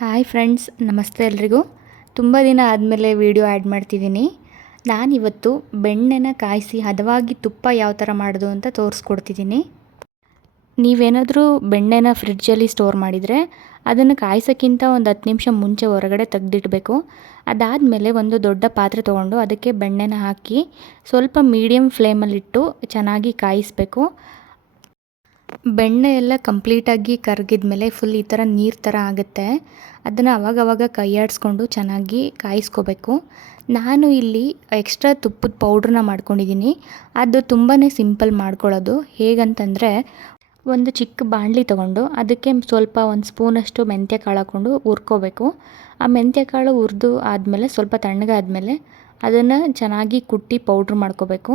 Hi friends, ನಮಸ್ತೆ ಎಲ್ರಿಗೂ. ತುಂಬ ದಿನ ಆದಮೇಲೆ ವಿಡಿಯೋ ಆ್ಯಡ್ ಮಾಡ್ತಿದ್ದೀನಿ. ನಾನಿವತ್ತು ಬೆಣ್ಣೆನ ಕಾಯಿಸಿ ಹದವಾಗಿ ತುಪ್ಪ ಯಾವ ಥರ ಮಾಡೋದು ಅಂತ ತೋರಿಸ್ಕೊಡ್ತಿದ್ದೀನಿ. ನೀವೇನಾದರೂ ಬೆಣ್ಣೆನ ಫ್ರಿಡ್ಜಲ್ಲಿ ಸ್ಟೋರ್ ಮಾಡಿದರೆ ಅದನ್ನು ಕಾಯಿಸೋಕ್ಕಿಂತ ಒಂದು 10 ನಿಮಿಷ ಮುಂಚೆ ಹೊರಗಡೆ ತೆಗೆದಿಡಬೇಕು. ಅದಾದಮೇಲೆ ಒಂದು ದೊಡ್ಡ ಪಾತ್ರೆ ತೊಗೊಂಡು ಅದಕ್ಕೆ ಬೆಣ್ಣೆನ ಹಾಕಿ ಸ್ವಲ್ಪ ಮೀಡಿಯಮ್ ಫ್ಲೇಮಲ್ಲಿಟ್ಟು ಚೆನ್ನಾಗಿ ಕಾಯಿಸಬೇಕು. ಬೆಣ್ಣೆ ಎಲ್ಲ ಕಂಪ್ಲೀಟಾಗಿ ಕರಗಿದ ಮೇಲೆ ಫುಲ್ ಈ ಥರ ನೀರು ಥರ ಆಗುತ್ತೆ. ಅದನ್ನು ಅವಾಗವಾಗ ಕೈಯಾಡಿಸ್ಕೊಂಡು ಚೆನ್ನಾಗಿ ಕಾಯಿಸ್ಕೋಬೇಕು. ನಾನು ಇಲ್ಲಿ ಎಕ್ಸ್ಟ್ರಾ ತುಪ್ಪದ ಪೌಡ್ರನ್ನ ಮಾಡ್ಕೊಂಡಿದ್ದೀನಿ. ಅದು ತುಂಬಾ ಸಿಂಪಲ್ ಮಾಡ್ಕೊಳ್ಳೋದು. ಹೇಗಂತಂದರೆ, ಒಂದು ಚಿಕ್ಕ ಬಾಣಲಿ ತೊಗೊಂಡು ಅದಕ್ಕೆ ಸ್ವಲ್ಪ ಒಂದು ಸ್ಪೂನಷ್ಟು ಮೆಂತ್ಯ ಕಾಳು ಹಾಕ್ಕೊಂಡು ಹುರ್ಕೋಬೇಕು. ಆ ಮೆಂತ್ಯ ಕಾಳು ಹುರಿದು ಆದಮೇಲೆ ಸ್ವಲ್ಪ ತಣ್ಣಗಾದ್ಮೇಲೆ ಅದನ್ನು ಚೆನ್ನಾಗಿ ಕುಟ್ಟಿ ಪೌಡ್ರ್ ಮಾಡ್ಕೋಬೇಕು.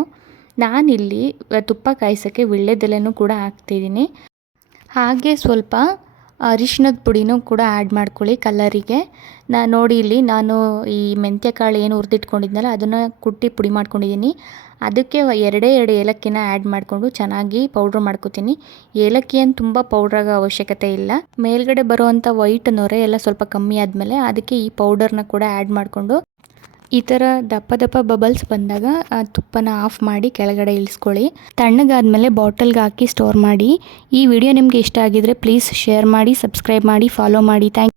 ನಾನಿಲ್ಲಿ ತುಪ್ಪ ಕಾಯಿಸೋಕ್ಕೆ ವೀಳ್ಯದೆಲೆನೂ ಕೂಡ ಹಾಕ್ತಿದ್ದೀನಿ. ಹಾಗೆ ಸ್ವಲ್ಪ ಅರಿಶಿಣದ ಪುಡಿನೂ ಕೂಡ ಆ್ಯಡ್ ಮಾಡ್ಕೊಳ್ಳಿ ಕಲರಿಗೆ. ನೋಡಿ ಇಲ್ಲಿ ನಾನು ಈ ಮೆಂತ್ಯ ಕಾಳು ಏನು ಹುರಿದಿಟ್ಕೊಂಡಿದ್ನಲ್ಲ ಅದನ್ನು ಕುಟ್ಟಿ ಪುಡಿ ಮಾಡ್ಕೊಂಡಿದ್ದೀನಿ. ಅದಕ್ಕೆ ಎರಡು ಏಲಕ್ಕಿನ ಆ್ಯಡ್ ಮಾಡಿಕೊಂಡು ಚೆನ್ನಾಗಿ ಪೌಡ್ರ್ ಮಾಡ್ಕೊತೀನಿ. ಏಲಕ್ಕಿ ಏನು ತುಂಬ ಪೌಡ್ರಾಗೋ ಅವಶ್ಯಕತೆ ಇಲ್ಲ. ಮೇಲ್ಗಡೆ ಬರುವಂಥ ವೈಟ್ ನೊರೆ ಎಲ್ಲ ಸ್ವಲ್ಪ ಕಮ್ಮಿ ಆದಮೇಲೆ ಅದಕ್ಕೆ ಈ ಪೌಡರ್ನ ಕೂಡ ಆ್ಯಡ್ ಮಾಡಿಕೊಂಡು ಈ ಥರ ದಪ್ಪ ದಪ್ಪ ಬಬಲ್ಸ್ ಬಂದಾಗ ತುಪ್ಪನ ಆಫ್ ಮಾಡಿ ಕೆಳಗಡೆ ಇಳಿಸ್ಕೊಳ್ಳಿ. ತಣ್ಣಗಾದ್ಮೇಲೆ ಬಾಟಲ್ಗೆ ಹಾಕಿ ಸ್ಟೋರ್ ಮಾಡಿ. ಈ ವಿಡಿಯೋ ನಿಮಗೆ ಇಷ್ಟ ಆಗಿದರೆ ಪ್ಲೀಸ್ ಶೇರ್ ಮಾಡಿ, ಸಬ್ಸ್ಕ್ರೈಬ್ ಮಾಡಿ, ಫಾಲೋ ಮಾಡಿ. Thank you.